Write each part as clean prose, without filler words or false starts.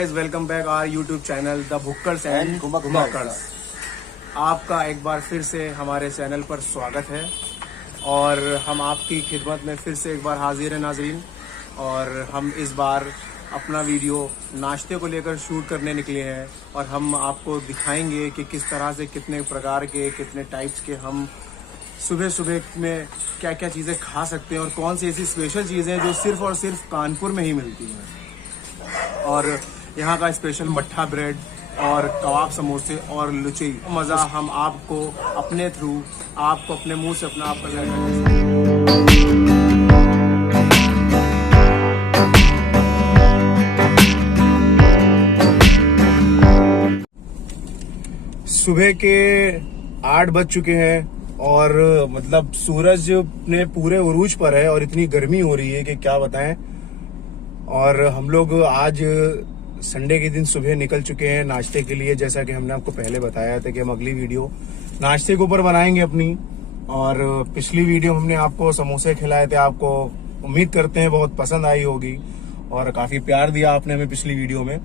Guys, welcome back our YouTube channel the भुक्कड़स and घुमक्कड़स। आपका एक बार फिर से हमारे चैनल पर स्वागत है और हम आपकी खिदमत में फिर से एक बार हाजिर हैं नाजरीन। और हम इस बार अपना वीडियो नाश्ते को लेकर शूट करने निकले हैं और हम आपको दिखाएंगे कि किस तरह से कितने प्रकार के कितने टाइप्स के हम सुबह सुबह में क्या क्या चीज़ें खा सकते हैं और कौन सी ऐसी स्पेशल चीज़ें जो सिर्फ और सिर्फ कानपुर में ही मिलती हैं। और यहाँ का स्पेशल मट्ठा ब्रेड और कबाब समोसे और लुची मज़ा हम आपको अपने थ्रू आपको अपने मुंह से अपना आप सुबह के 8 बज चुके हैं और मतलब सूरज ने पूरे उरूज पर है और इतनी गर्मी हो रही है कि क्या बताएं। और हम लोग आज संडे के दिन सुबह निकल चुके हैं नाश्ते के लिए। जैसा कि हमने आपको पहले बताया था कि हम अगली वीडियो नाश्ते के ऊपर बनाएंगे अपनी। और पिछली वीडियो हमने आपको समोसे खिलाए थे, आपको उम्मीद करते हैं बहुत पसंद आई होगी और काफी प्यार दिया आपने हमें पिछली वीडियो में।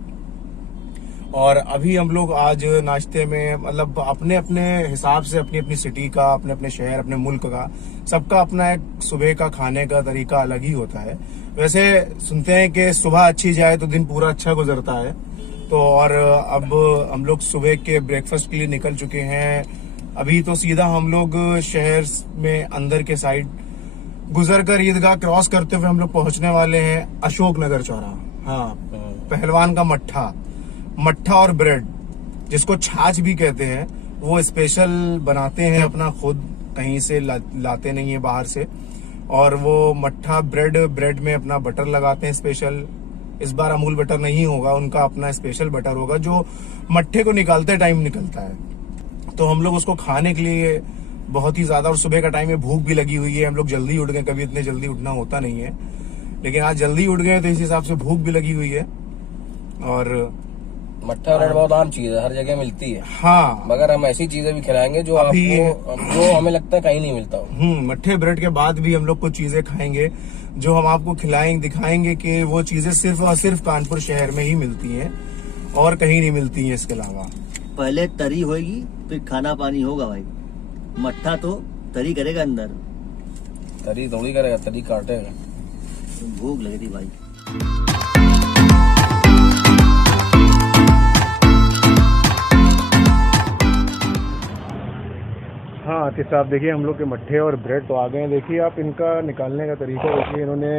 और अभी हम लोग आज नाश्ते में मतलब अपने अपने हिसाब से अपनी अपनी सिटी का, अपने अपने शहर, अपने मुल्क का, सबका अपना एक सुबह का खाने का तरीका अलग ही होता है। वैसे सुनते हैं कि सुबह अच्छी जाए तो दिन पूरा अच्छा गुजरता है। तो और अब हम लोग सुबह के ब्रेकफास्ट के लिए निकल चुके हैं। अभी तो सीधा हम लोग शहर में अंदर के साइड गुजरकर ईदगाह क्रॉस करते हुए हम लोग पहुंचने वाले हैं अशोक नगर चौराहा। हाँ, पहलवान का मट्ठा और ब्रेड, जिसको छाछ भी कहते हैं, वो स्पेशल बनाते हैं अपना खुद, कहीं से लाते नहीं है बाहर से। और वो मट्ठा ब्रेड में अपना बटर लगाते हैं स्पेशल। इस बार अमूल बटर नहीं होगा, उनका अपना स्पेशल बटर होगा जो मट्ठे को निकालते टाइम निकलता है। तो हम लोग उसको खाने के लिए बहुत ही ज्यादा, और सुबह का टाइम में भूख भी लगी हुई है। हम लोग जल्दी उठ गए, कभी इतने जल्दी उठना होता नहीं है, लेकिन आज जल्दी उठ गए तो इस हिसाब से भूख भी लगी हुई है। और मट्ठा ब्रेड बहुत आम चीज है, हर जगह मिलती है। हाँ, मगर हम ऐसी चीजें भी खिलाएंगे जो आपको, जो हमें लगता है कहीं नहीं मिलता हो। मट्ठे ब्रेड के बाद भी हम लोग कुछ चीजें खाएंगे जो हम आपको खिलाएंगे, दिखाएंगे कि वो चीजें सिर्फ और सिर्फ कानपुर शहर में ही मिलती हैं और कहीं नहीं मिलती हैं इसके अलावा। पहले तरी होगी फिर खाना पानी होगा भाई। मट्ठा तो तरी करेगा अंदर, तरी थोड़ी करेगा, तरी काटेगा। भूख लगी थी भाई। हाँ आतिश साहब, देखिए हम लोग के मट्ठे और ब्रेड तो आ गए हैं। देखिए आप इनका निकालने का तरीका देखिए, इन्होंने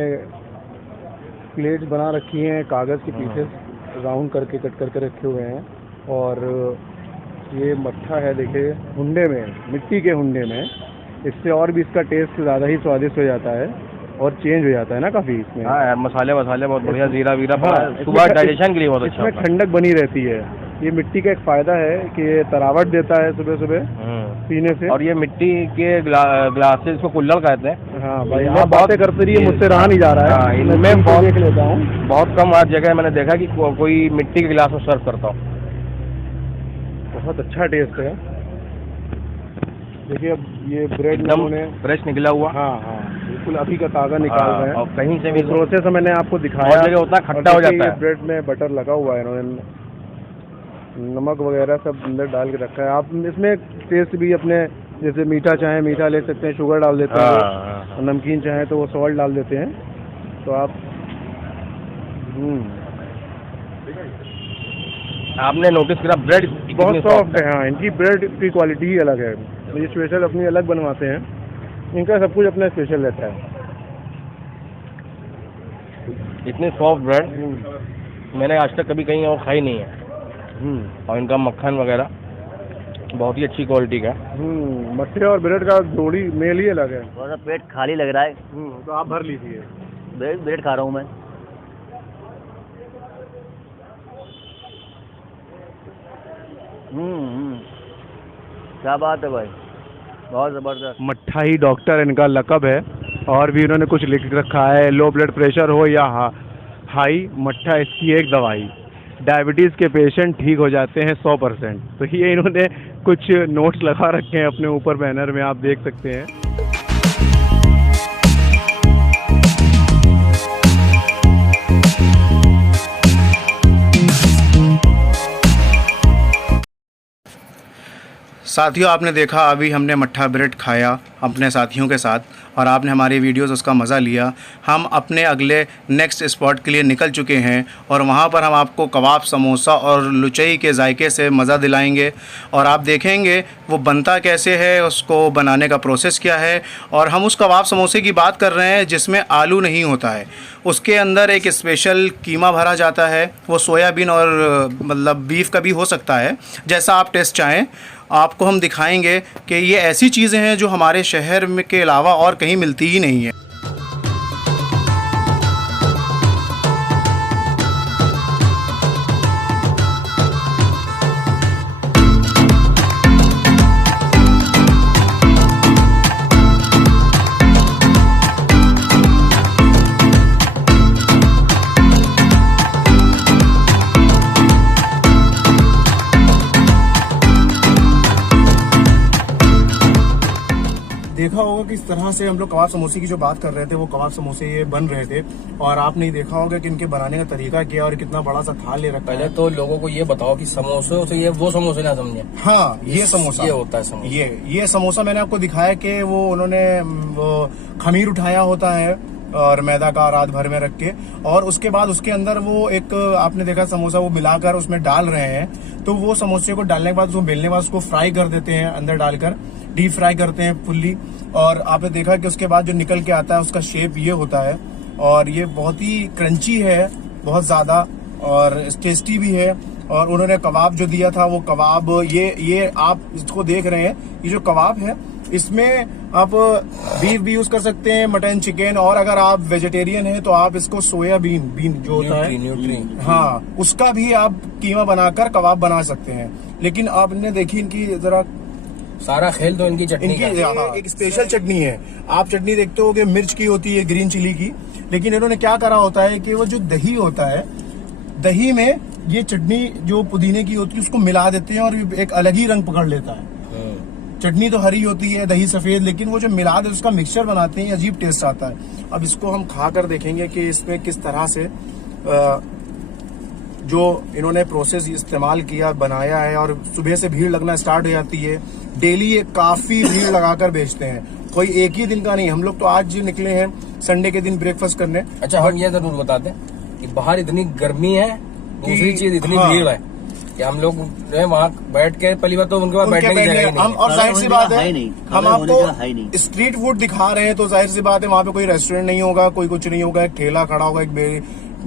प्लेट्स बना रखी हैं, कागज़ के पीसेस राउंड करके कट करके रखे हुए हैं। और ये मट्ठा है देखिए, हुंडे में, मिट्टी के हुंडे में। इससे और भी इसका टेस्ट ज़्यादा ही स्वादिष्ट हो जाता है और चेंज हो जाता है ना काफ़ी इसमें। हाँ यार, मसाले बहुत बढ़िया, जीरा वीरा। हाँ, सुबह डाइजेशन के लिए बहुत अच्छा। इसमें ठंडक बनी रहती है। ये मिट्टी का एक फायदा है कि ये तरावट देता है सुबह सुबह पीने से। और ये मिट्टी के ग्लासेस, इसको कुल्हड़ कहते हैं। हाँ भाई, आप बातें करते रहिए, मुझसे रहा नहीं जा रहा है। इनमें देख लेता हूँ, बहुत कम आज जगह मैंने देखा कि कोई मिट्टी के गिलास में सर्व करता हूँ। बहुत अच्छा टेस्ट है। देखिए अब ये ब्रेड एकदम फ्रेश निकला हुआ। हाँ हाँ, बिल्कुल अभी का ताज़ा निकाल रहे हैं। और कहीं से भी प्रोसेस मैंने आपको दिखाया, जगह उतना खट्टा हो जाता है। ब्रेड में बटर लगा हुआ है, इन्होंने नमक वगैरह सब अंदर डाल के रखा है। आप इसमें टेस्ट भी अपने, जैसे मीठा चाहे मीठा ले सकते हैं, शुगर डाल देते हैं, और नमकीन चाहे तो वो सॉल्ट डाल देते हैं। तो आप आपने नोटिस करा ब्रेड बहुत सॉफ्ट है। हाँ, इनकी ब्रेड की क्वालिटी ही अलग है। ये स्पेशल अपनी अलग बनवाते हैं, इनका सब कुछ अपना स्पेशल रहता है। इतनी सॉफ्ट ब्रेड मैंने आज तक कभी कहीं और खाई नहीं है। और इनका मक्खन वगैरह बहुत ही अच्छी क्वालिटी का। मट्ठे और ब्रेड का जोड़ी मेल ही अलग है। थोड़ा सा पेट खाली लग रहा है, तो आप भर लीजिए। ब्रेड खा रहा हूँ मैं। क्या बात है भाई, बहुत जबरदस्त। मट्ठा ही डॉक्टर इनका लकब है। और भी इन्होंने कुछ लिख रखा है, लो ब्लड प्रेशर हो या हाई, मट्ठा इसकी एक दवाई। डायबिटीज़ के पेशेंट ठीक हो जाते हैं 100%। तो ये इन्होंने कुछ नोट्स लगा रखे हैं अपने ऊपर बैनर में, आप देख सकते हैं। साथियों, आपने देखा अभी हमने मट्ठा ब्रेड खाया अपने साथियों के साथ और आपने हमारी वीडियोस उसका मज़ा लिया। हम अपने अगले नेक्स्ट स्पॉट के लिए निकल चुके हैं और वहाँ पर हम आपको कबाब, समोसा और लुचई के जायके से मज़ा दिलाएंगे और आप देखेंगे वो बनता कैसे है, उसको बनाने का प्रोसेस क्या है। और हम उस कबाब समोसे की बात कर रहे हैं जिसमें आलू नहीं होता है, उसके अंदर एक स्पेशल कीमा भरा जाता है। वो सोयाबीन और मतलब बीफ का भी हो सकता है, जैसा आप टेस्ट चाहें। आपको हम दिखाएंगे कि ये ऐसी चीज़ें हैं जो हमारे शहर में के अलावा और कहीं मिलती ही नहीं है। देखा होगा किस तरह से हम लोग कबाब समोसे की जो बात कर रहे थे, वो कबाब समोसे ये बन रहे थे और आपने देखा होगा कि इनके बनाने का तरीका क्या और कितना बड़ा सा थाल ले रखा है। पहले तो लोगों को ये बताओ कि समोसे तो ये वो समोसे ना समझे। हाँ, ये समोसा ये होता है समोसा। ये समोसा मैंने आपको दिखाया कि वो उन्होंने वो खमीर उठाया होता है और मैदा का रात भर में रख के, और उसके बाद उसके अंदर वो एक आपने देखा समोसा वो मिलाकर उसमें डाल रहे हैं। तो वो समोसे को डालने के बाद उसको बेलने के बाद उसको फ्राई कर देते हैं, अंदर डालकर डीप फ्राई करते हैं फुल्ली। और आपने देखा कि उसके बाद जो निकल के आता है उसका शेप ये होता है और ये बहुत ही क्रंची है, बहुत ज्यादा, और टेस्टी भी है। और उन्होंने कबाब जो दिया था वो कबाब ये आप इसको देख रहे हैं, ये जो कबाब है इसमें आप बीफ भी यूज कर सकते हैं, मटन, चिकन, और अगर आप वेजिटेरियन हैं तो आप इसको सोयाबीन जो होता है न्यूट्री, हाँ, उसका भी आप कीमा बनाकर कबाब बना सकते हैं। लेकिन आपने देखी इनकी जरा सारा खेल तो इनकी चटनी का है। एक स्पेशल चटनी है। आप चटनी देखते हो कि मिर्च की होती है, ग्रीन चिली की, लेकिन इन्होंने क्या करा होता है कि वो जो दही होता है, दही में ये चटनी जो पुदीने की होती है उसको मिला देते हैं और एक अलग ही रंग पकड़ लेता है। चटनी तो हरी होती है, दही सफेद, लेकिन वो जो मिला दे उसका मिक्सचर बनाते हैं, अजीब टेस्ट आता है। अब इसको हम खा कर देखेंगे कि इसमें किस तरह से जो इन्होंने प्रोसेस इस्तेमाल किया, बनाया है। और सुबह से भीड़ लगना स्टार्ट हो जाती है, डेली ये काफी भीड़ लगाकर बेचते हैं, कोई एक ही दिन का नहीं। हम लोग तो आज निकले हैं संडे के दिन ब्रेकफास्ट करने। अच्छा, हम ये जरूर बता दें कि बाहर इतनी गर्मी है, दूसरी चीज इतनी भीड़ है कि हम लोग जो है वहाँ बैठ के पहली बार तो उनके पास बैठने की जगह नहीं है। और जाहिर सी बात है हम आपको स्ट्रीट फूड दिखा रहे हैं तो जाहिर सी बात है वहाँ पे कोई रेस्टोरेंट नहीं होगा, कोई कुछ नहीं होगा, एक ठेला खड़ा होगा, एक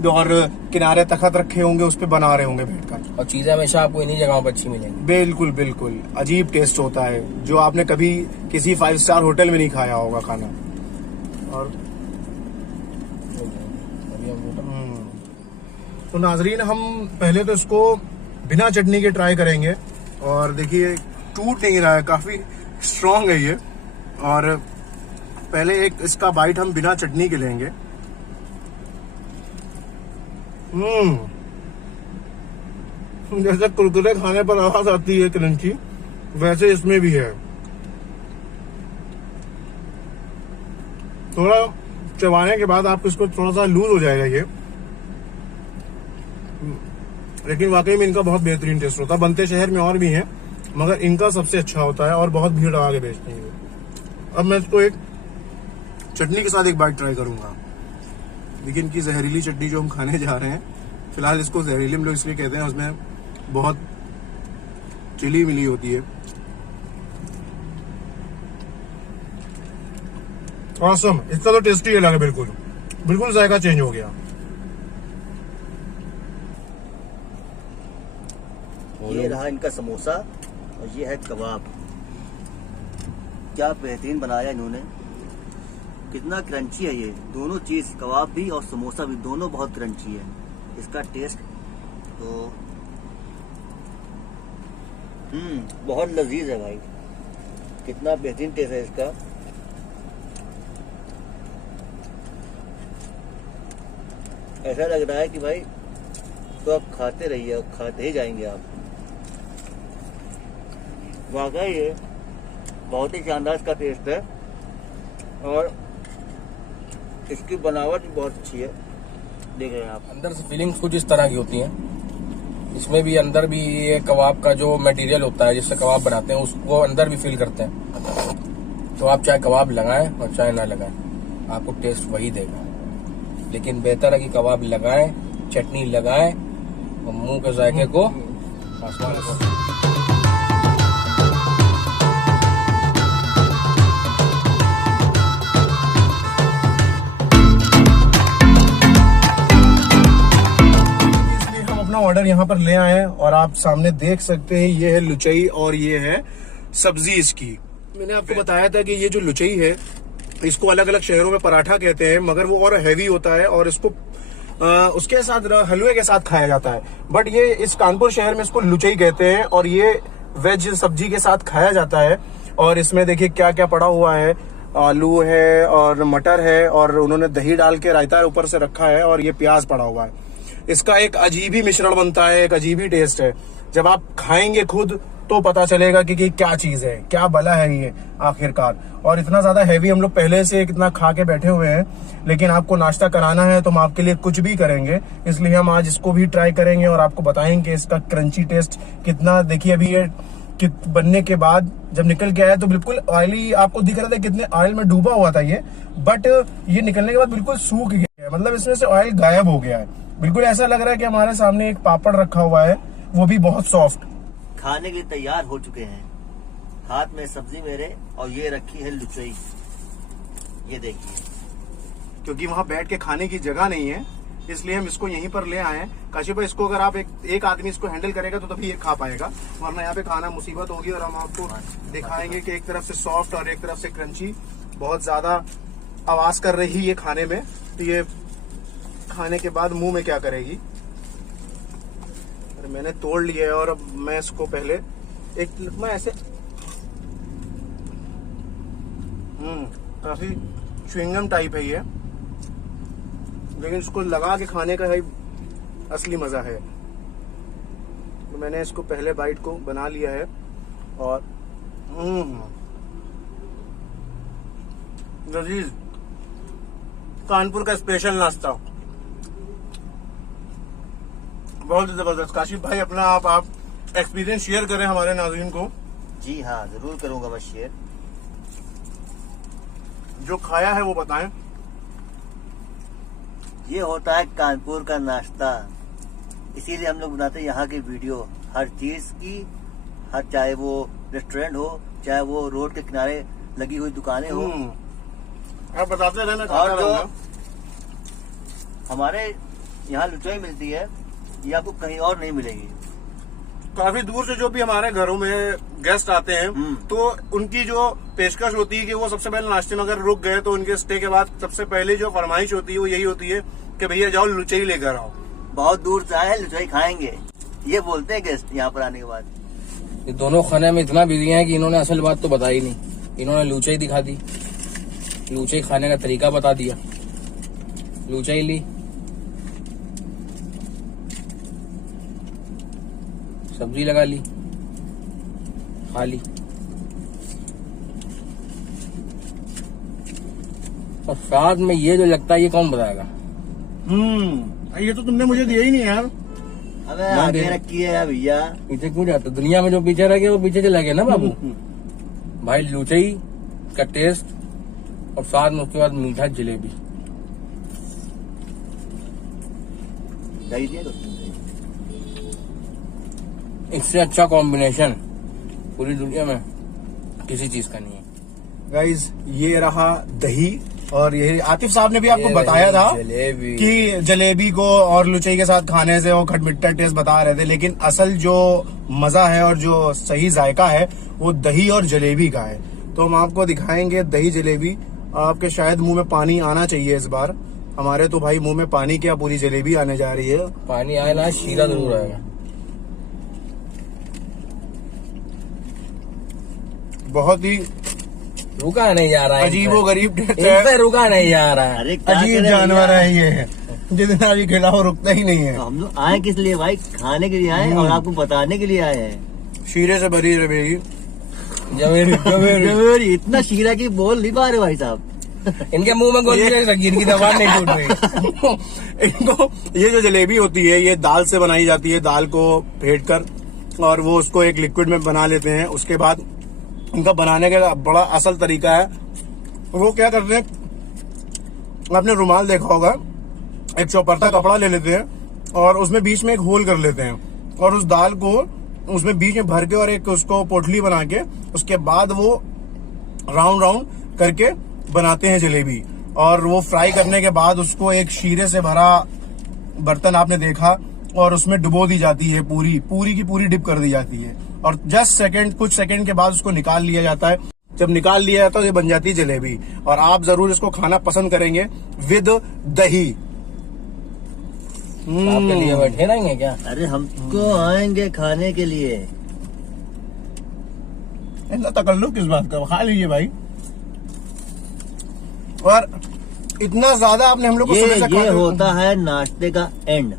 और किनारे तख्त रखे होंगे, उस पे बना रहे होंगे बैठकर। और चीजें हमेशा आपको इन्हीं जगहों पर अच्छी मिलेंगी। बिल्कुल बिल्कुल, अजीब टेस्ट होता है जो आपने कभी किसी 5 स्टार होटल में नहीं खाया होगा खाना। और तो नाजरीन, हम पहले तो इसको बिना चटनी के ट्राई करेंगे और देखिए टूट नहीं रहा है, काफी स्ट्रांग है ये। और पहले एक इसका बाइट हम बिना चटनी के लेंगे। जैसे कुरकुरे खाने पर आवाज आती है क्रंची, वैसे इसमें भी है। थोड़ा चबाने के बाद आपको इसको थोड़ा सा लूज हो जाएगा ये, लेकिन वाकई में इनका बहुत बेहतरीन टेस्ट होता है। बनते शहर में और भी हैं, मगर इनका सबसे अच्छा होता है और बहुत भीड़ लगा के बेचते हैं। अब मैं इसको एक चटनी के साथ एक बाइट ट्राई करूंगा। देखिए इनकी जहरीली चटनी जो हम खाने जा रहे हैं, फिलहाल इसको जहरीली हम लोग इसलिए कहते हैं, उसमें बहुत चिली मिली होती है। ऑसम, इसका तो टेस्ट ही अलग है, बिल्कुल बिल्कुल जायका चेंज हो गया। ये रहा इनका समोसा और ये है कबाब। क्या बेहतरीन बनाया इन्होंने, कितना क्रंची है ये दोनों चीज, कबाब भी और समोसा भी, दोनों बहुत क्रंची है। इसका टेस्ट तो बहुत लजीज है भाई, कितना बेहतरीन टेस्ट है इसका। ऐसा लग रहा है कि भाई तो आप खाते रहिए और खाते ही जाएंगे आप। वाकई ये बहुत ही शानदार इसका टेस्ट है और इसकी बनावट भी बहुत अच्छी है। देख रहे हैं आप, अंदर से फीलिंग्स कुछ इस तरह की होती हैं इसमें भी अंदर भी ये कबाब का जो मटेरियल होता है जिससे कबाब बनाते हैं उसको अंदर भी फिल करते हैं। तो आप चाहे कबाब लगाएं और चाहे ना लगाएं, आपको टेस्ट वही देगा। लेकिन बेहतर है कि कबाब लगाएं, चटनी लगाएं और मुंह के जायके को आसमान को। ऑर्डर यहाँ पर ले आए हैं और आप सामने देख सकते हैं, ये है लुचई और ये है सब्जी इसकी। मैंने आपको बताया था कि ये जो लुचई है इसको अलग अलग शहरों में पराठा कहते हैं, मगर वो और हैवी होता है और इसको उसके साथ हलवे के साथ खाया जाता है। बट ये इस कानपुर शहर में इसको लुचई कहते हैं और ये वेज सब्जी के साथ खाया जाता है। और इसमें देखिए क्या क्या पड़ा हुआ है, आलू है और मटर है और उन्होंने दही डाल के रायता ऊपर से रखा है और ये प्याज पड़ा हुआ है। इसका एक अजीब ही मिश्रण बनता है, एक अजीब ही टेस्ट है। जब आप खाएंगे खुद तो पता चलेगा कि क्या चीज है, क्या भला है ये आखिरकार। और इतना ज्यादा हैवी हम लोग पहले से कितना खा के बैठे हुए हैं, लेकिन आपको नाश्ता कराना है तो हम आपके लिए कुछ भी करेंगे। इसलिए हम आज इसको भी ट्राई करेंगे और आपको बताएंगे इसका क्रंची टेस्ट कितना। देखिए अभी ये बनने के बाद जब निकल के आया तो बिल्कुल ऑयली आपको दिख रहा था, कितने ऑयल में डूबा हुआ था ये, बट ये निकलने के बाद बिल्कुल सूख गया है। मतलब इसमें से ऑयल गायब हो गया है। बिल्कुल ऐसा लग रहा है कि हमारे सामने एक पापड़ रखा हुआ है, वो भी बहुत सॉफ्ट। खाने के लिए तैयार हो चुके हैं। हाथ में सब्जी मेरे और ये रखी है लुचई, ये देखिए। क्योंकि वहां बैठ के खाने की जगह नहीं है इसलिए हम इसको यहीं पर ले आए हैं। काशी भाई, इसको अगर आप एक आदमी इसको हैंडल करेगा तो तभी ये खा पाएगा, वरना यहाँ पे खाना मुसीबत होगी। और हम आपको दिखाएंगे कि एक तरफ से सॉफ्ट और एक तरफ से क्रंची, बहुत ज्यादा आवाज कर रही है खाने में। तो ये खाने के बाद मुंह में क्या करेगी। अरे मैंने तोड़ लिया है और अब मैं इसको पहले एक लकमा ऐसे काफी च्युइंगम टाइप है ये, लेकिन इसको लगा के खाने का है असली मजा है। तो मैंने इसको पहले बाइट को बना लिया है और लजीज कानपुर का स्पेशल नाश्ता, बहुत जबरदस्त। काशिफ भाई अपना आप एक्सपीरियंस शेयर करें हमारे नाज़रीन को। जी हाँ, जरूर करूंगा मैं शेयर। जो खाया है वो बताएं। ये होता है कानपुर का नाश्ता, इसीलिए हम लोग बनाते हैं यहाँ की वीडियो हर चीज की। हर चाहे वो रेस्टोरेंट हो, चाहे वो रोड के किनारे लगी हुई दुकानें हो, आप बताते रहना। और जो हमारे यहाँ लुचई मिलती है ये आपको कहीं और नहीं मिलेगी। काफी दूर से जो भी हमारे घरों में गेस्ट आते हैं तो उनकी जो पेशकश होती है कि वो सबसे पहले नाश्ते में अगर रुक गए तो उनके स्टे के बाद सबसे पहले जो फरमाइश होती है वो यही होती है कि भैया जाओ लुचई लेकर आओ। बहुत दूर से आए लुचई खाएंगे, ये बोलते हैं गेस्ट यहाँ पर आने के बाद। ये दोनों खाने में इतना बिजी हैं कि इन्होंने असल बात तो बताई नहीं। इन्होंने लुचई दिखा दी, लुचई खाने का तरीका बता दिया, लुचई ली, सब्जी लगा ली, खा ली, और साथ में ये जो लगता है ये कौन बताएगा। ये तो तुमने मुझे दिया ही नहीं यार। अबे आगे रखी है भैया, पीछे क्यों जाते? दुनिया में जो पीछे रह गया वो पीछे चला गया ना बाबू। भाई लुचई का टेस्ट और साथ में उसके बाद मीठा जलेबी, दही दिया तो इससे अच्छा कॉम्बिनेशन पूरी दुनिया में किसी चीज का नहीं है। गाइज ये रहा दही, और ये आतिफ साहब ने भी आपको बताया था जलेबी कि जलेबी को और लुचई के साथ खाने से वो खटमिट्ठा टेस्ट बता रहे थे, लेकिन असल जो मजा है और जो सही जायका है वो दही और जलेबी का है। तो हम आपको दिखाएंगे दही जलेबी। आपके शायद मुंह में पानी आना चाहिए इस बार, हमारे तो भाई मुंह में पानी क्या, पूरी जलेबी आने जा रही है। पानी आए ना शीरा जरूर आएगा। बहुत ही रुका नहीं जा रहा है, अजीबो गरीब टेस्ट है, इनसे रुका नहीं जा रहा है। अरे क्या अजीब करें जानवर भैया? है ये, जितना भी खिलाओ रुकता ही नहीं है। तो हम लोग आए किस लिए भाई? खाने के लिए आए और आपको बताने के लिए आए हैं। शीरे से भरी रवेगी, जवेरी जवेरी जवेरी, इतना शीरा की बोल नहीं पा रहे भाई साहब। इनके मुंह में गोली नहीं लगी, इनकी जबान नहीं टूट रही। इनको ये जो जलेबी होती है ये दाल से बनाई जाती है, दाल को फेंट कर और वो उसको एक लिक्विड में बना लेते हैं। उसके बाद उनका बनाने का बड़ा असल तरीका है, वो क्या करते हैं, आपने रुमाल देखा होगा, एक चौपरता कपड़ा ले लेते हैं और उसमें बीच में एक होल कर लेते हैं और उस दाल को उसमें बीच में भर के और एक उसको पोटली बना के उसके बाद वो राउंड राउंड करके बनाते हैं जलेबी। और वो फ्राई करने के बाद उसको एक शीरे से भरा बर्तन आपने देखा और उसमें डुबो दी जाती है, पूरी की पूरी डिप कर दी जाती है और कुछ सेकंड के बाद उसको निकाल लिया जाता है। जब निकाल लिया जाता है तो ये बन जाती है जलेबी और आप जरूर इसको खाना पसंद करेंगे विद दही। आपके लिए बैठे रहेंगे क्या? अरे हमको आएंगे खाने के लिए। इतना तकल्लुफ किस बात का, खा लीजिए भाई। और इतना ज्यादा आपने हम लोग को सुबह से ये खाते हुए- होता है नाश्ते का एंड,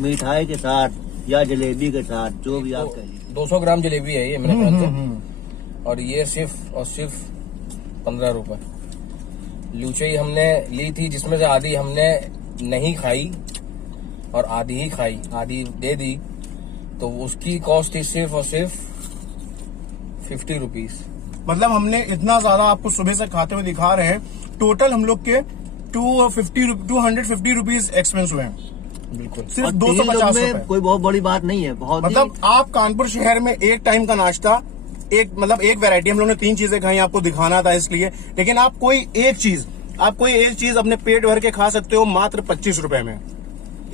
मिठाई के साथ या जलेबी के साथ, जो भी आप कह लीजिए। 200 ग्राम जलेबी है ये मेरे ख्याल से, और ये सिर्फ और सिर्फ 15 रुपए। लूचई हमने ली थी जिसमें से आधी हमने नहीं खाई और आधी ही खाई, आधी दे दी, तो उसकी कॉस्ट थी सिर्फ और सिर्फ 50 रुपीज। मतलब हमने इतना ज्यादा आपको सुबह से खाते हुए दिखा रहे हैं, टोटल हम लोग के 250 रुपीज एक्सपेंस हुए हैं, बिल्कुल। सिर्फ और 3 250 लोग में रुपए। कोई बहुत बड़ी बात नहीं है, बहुत ही- मतलब आप कानपुर शहर में एक टाइम का नाश्ता, एक वैरायटी, हम लोग ने 3 चीजें खाई, आपको दिखाना था इसलिए, लेकिन आप कोई एक चीज अपने पेट भर के खा सकते हो मात्र 25 रुपए में।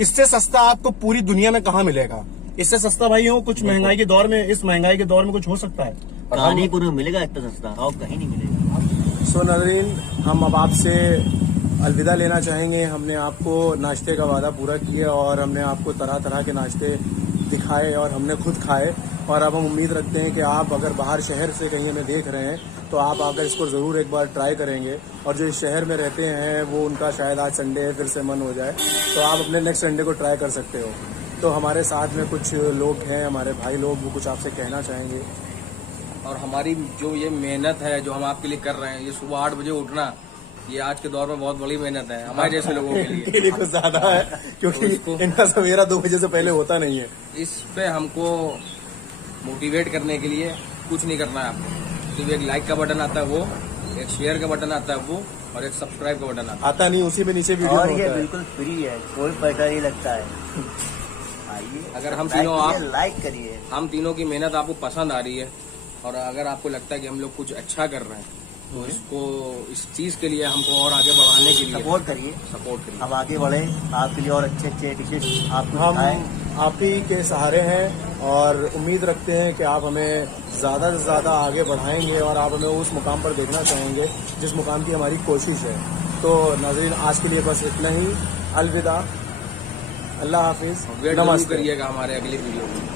इससे सस्ता आपको पूरी दुनिया में कहाँ मिलेगा? इससे सस्ता भाई हो कुछ महंगाई के दौर में, इस महंगाई के दौर में कुछ हो सकता है? कहानीपुर में मिलेगा इतना सस्ता, और कहीं नहीं मिलेगा। सो नज़रीन, हम अब आपसे अलविदा लेना चाहेंगे। हमने आपको नाश्ते का वादा पूरा किया और हमने आपको तरह तरह के नाश्ते दिखाए और हमने खुद खाए, और अब हम उम्मीद रखते हैं कि आप अगर बाहर शहर से कहीं हमें देख रहे हैं तो आप आकर इसको ज़रूर एक बार ट्राई करेंगे। और जो इस शहर में रहते हैं वो उनका शायद आज संडे है, फिर से मन हो जाए तो आप अपने नेक्स्ट संडे को ट्राई कर सकते हो। तो हमारे साथ में कुछ लोग हैं, हमारे भाई लोग, वो कुछ आपसे कहना चाहेंगे। और हमारी जो ये मेहनत है जो हम आपके लिए कर रहे हैं, ये सुबह 8 बजे उठना, ये आज के दौर में बहुत बड़ी मेहनत है हमारे जैसे लोगों के लिए। ये कुछ ज्यादा है क्योंकि उसको- इनका सवेरा 2 बजे से पहले होता नहीं है। इस पे हमको मोटिवेट करने के लिए कुछ नहीं करना है आपको, सिर्फ एक लाइक का बटन आता है वो, एक शेयर का बटन आता है वो, और एक सब्सक्राइब का बटन आता नहीं, उसी में नीचे वीडियो और में ये होता है। बिल्कुल फ्री है, कोई पैसा नहीं लगता है। आइए, अगर हम तीनों लाइक करिए। है। हम तीनों की मेहनत आपको पसंद आ रही है और अगर आपको लगता है कि हम लोग कुछ अच्छा कर रहे हैं तो इसको, इस चीज के लिए हमको और आगे बढ़ाने के लिए सपोर्ट करिए, करिए। हम आगे बढ़े, आपके लिए और अच्छे डिशेज आपको हम दिखाएं। आप ही के सहारे हैं और उम्मीद रखते हैं कि आप हमें ज्यादा से ज्यादा आगे बढ़ाएंगे और आप हमें उस मुकाम पर देखना चाहेंगे जिस मुकाम की हमारी कोशिश है। तो नाज़रीन, आज के लिए बस इतना ही। अलविदा, अल्लाह हाफिज, वेट जरूर नमस्ते। करिएगा हमारे अगली वीडियो में।